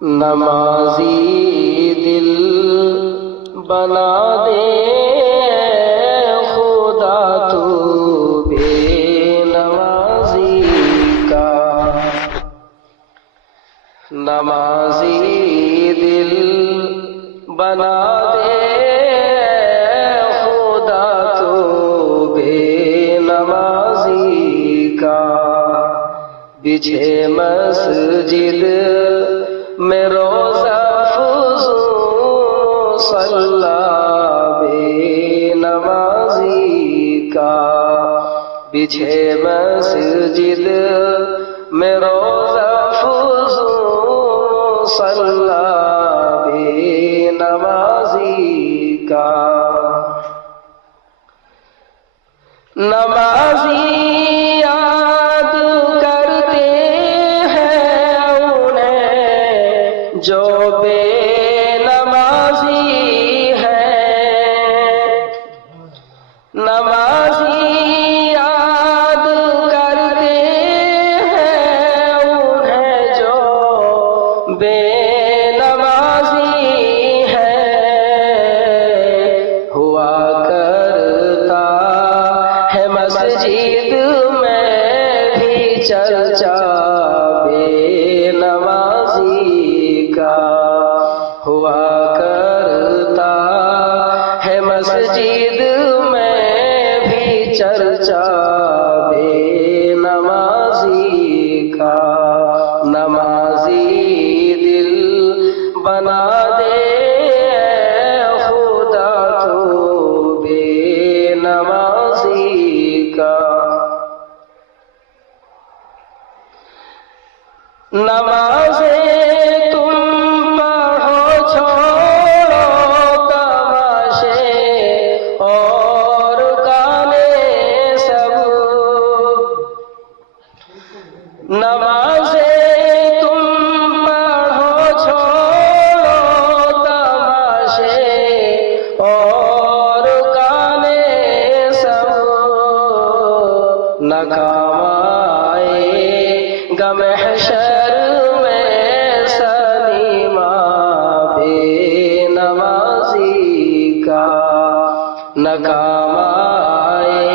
نمازی دل بنا دے خدا تو بے نمازی کا، نمازی دل بنا دے خدا تو بے نمازی کا، بچھے مسجد میں روزہ فزوں صلی بے نمازی کا، بچھے مسجد میں روزہ فزوں صلی بے نمازی کا، نمازی یاد کرتے ہیں انہیں جو بے نمازی ہے، نمازی یاد کرتے ہیں انہیں جو بے نمازی ہے، ہوا کرتا ہے مسجد میں بھی چرچا بے نمازی کا، ہوا کرتا ہے مسجد میں بھی چرچا بے نمازی کا، نمازی دل بنا دے خدا تو بے نمازی کا، نمازیں تم پڑھو چھوڑو تماشے اور گانے سب، نمازیں تم پڑھو چھوڑو تماشے اور گانے سب، نہ کام آئے گا محشر میں سلیمہ بے نمازی کا، نہ کام آئے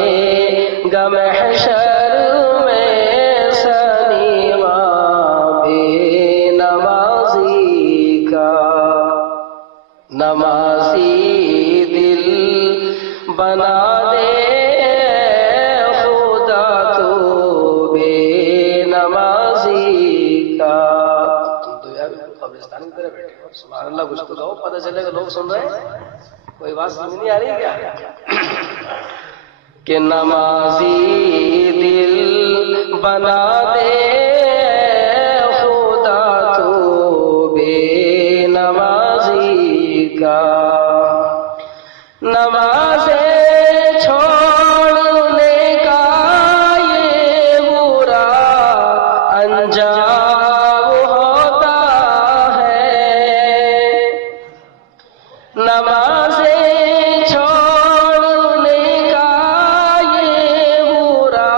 گا محشر میں سلیمہ بے نمازی کا، نمازی دل بنا دے خدا تو بے نمازی کا، تم تو یار قبرستان کی طرح بیٹھے ہو، سبحان اللہ کچھ تو کہو، پتہ چلے گا لوگ سن رہے ہیں، کوئی بات سمجھ نہیں آ رہی کیا کہ نمازی دل بنا دے خدا تو بے نمازی کا، نمازیں چھوڑنے کا یہ برا انجام ہوتا ہے، نمازیں چھوڑنے کا یہ برا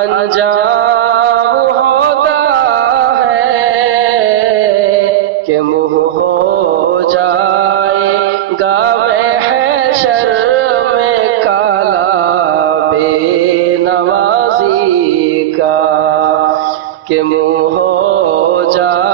انجام ہوتا ہے، کہ منہ ہو جائے گا محشر میں کالا بے نمازی کا، کہ منہ ہو جائے